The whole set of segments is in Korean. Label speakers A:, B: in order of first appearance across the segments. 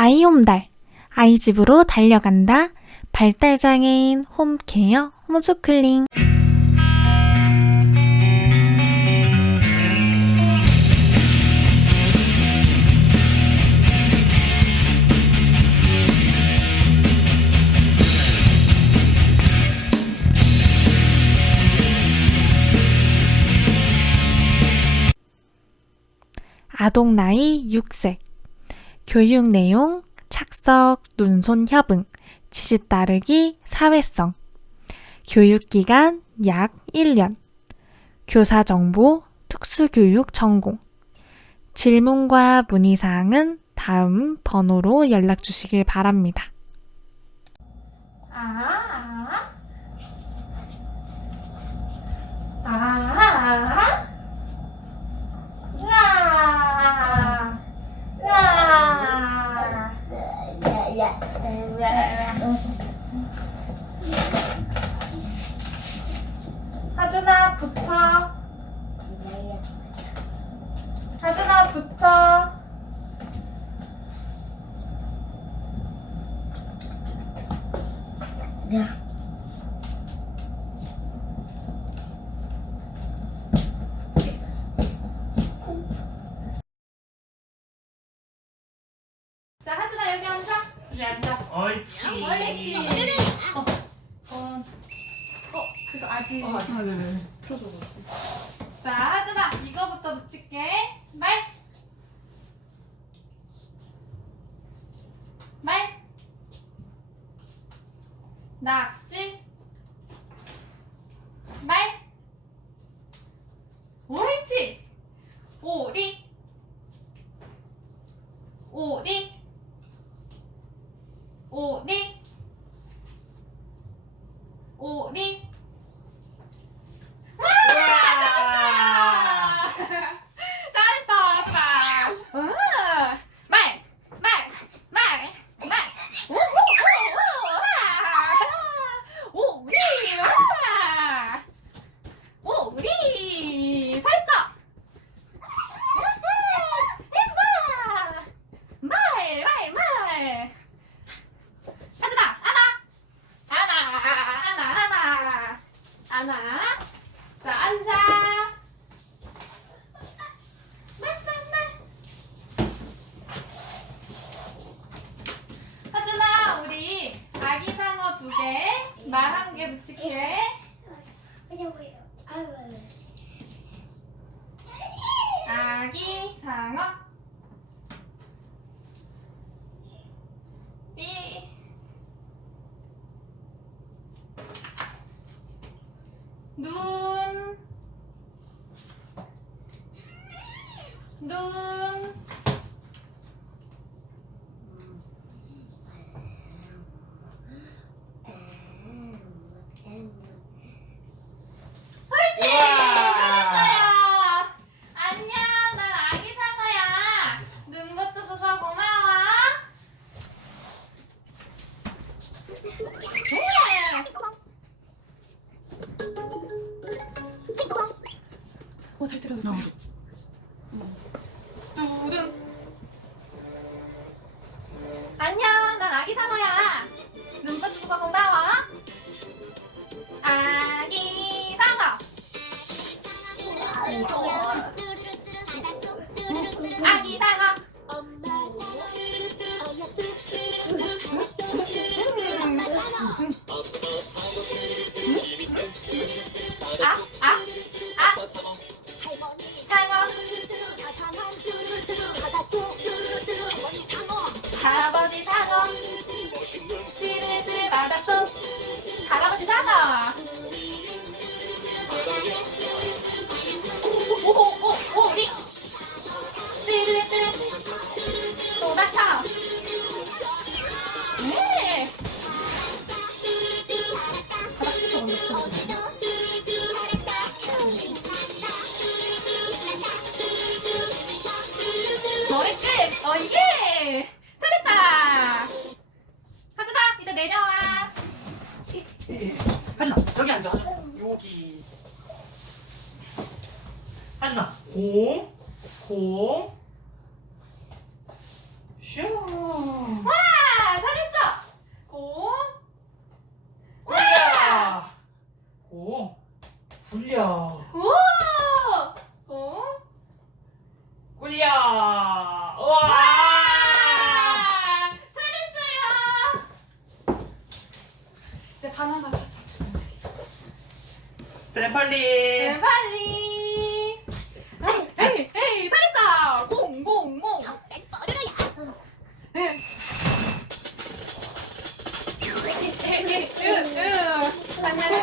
A: 아이홈달, 아이집으로 달려간다. 발달장애인 홈케어 홈스쿨링. 아동 나이 6세. 교육 내용, 착석, 눈손 협응, 지시 따르기, 사회성. 교육 기간 약 1년. 교사 정보, 특수교육 전공. 질문과 문의 사항은 다음 번호로 연락 주시길 바랍니다. 아, 아, 아, 으아, 으아. 하준아 붙여 하준아 붙여 자 하준아 여기 앉아 여기 앉아
B: 옳지.
A: 옳지 어, 어, 어 그거 아직
B: 아, 자, 네네. 틀어줘.
A: 자, 하준아, 이거부터 붙일게. 말. 말. 낙지. 말. 옳지. 오리. 오리. 오리. 오리. 와! 잘했어, 하준아. 응. 말, 말, 말, 말. 우후후, 우와. 오리, 우와. 오리. 잘했어. 우와. 말, 말, 말. 하준아, 하나. 하나, 하나, 하나. 하나. 자, 앉아. 말, 말, 말. 하준아, 우리 아기 상어 두 개, 말 붙일게. 아기 상어. 삐. 눈. 눈. 옳지! 잘했어요! 안녕, 난 아기 상어야. 눈 붙여줘서 고마워. 네.
B: 어, 잘 들었어요. 뚜둔.
A: 안녕, 난 아기 상어야. 눈 붙여줘서 고마워. 아기 상어. 아기 상어. 아, 아, 아. 바닷속. 할아버지 상어. 하진아 여기 앉아
B: 하진아 여기 하진아 공 공, 슈.
A: 와 잘했어. 공. 굴려. 굴려. 바나나 찾자.
B: 트램펄린
A: 네, 빨리. 에이, 에이, 잘했어. 공, 공, 공. 네. 에이, 에이, 으, 으. 바나나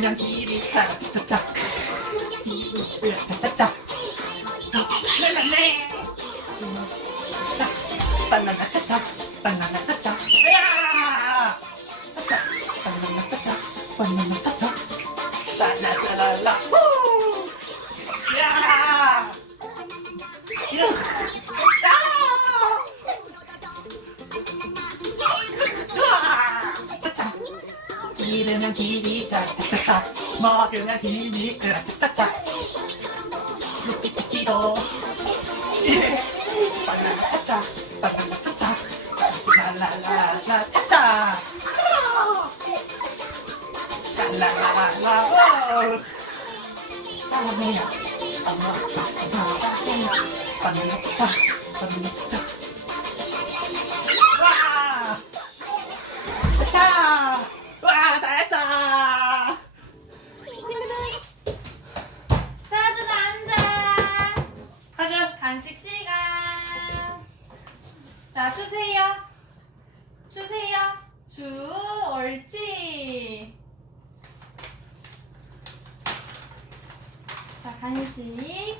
B: 기르면 길이 차차차차 차차차 바나나 차차 바나나 차차 으아! 차차 바나나 차차 바나나 차차! 차차 기르면 길이 차 차차차 먹으면 힘이 으라차차차 루피 피키도. 바나나 차차 바나나 차차 라라라라 차차 라라라라 사랑해요 엄마 사랑해요 바나나 차차 바나나 차차
A: 간식 시간. 자, 주세요. 주세요. 주, 옳지. 자, 간식.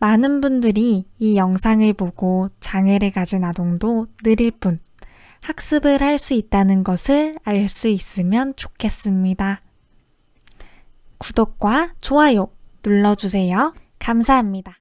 C: 많은 분들이 이 영상을 보고 장애를 가진 아동도 느릴 뿐 학습을 할 수 있다는 것을 알 수 있으면 좋겠습니다. 구독과 좋아요 눌러주세요. 감사합니다.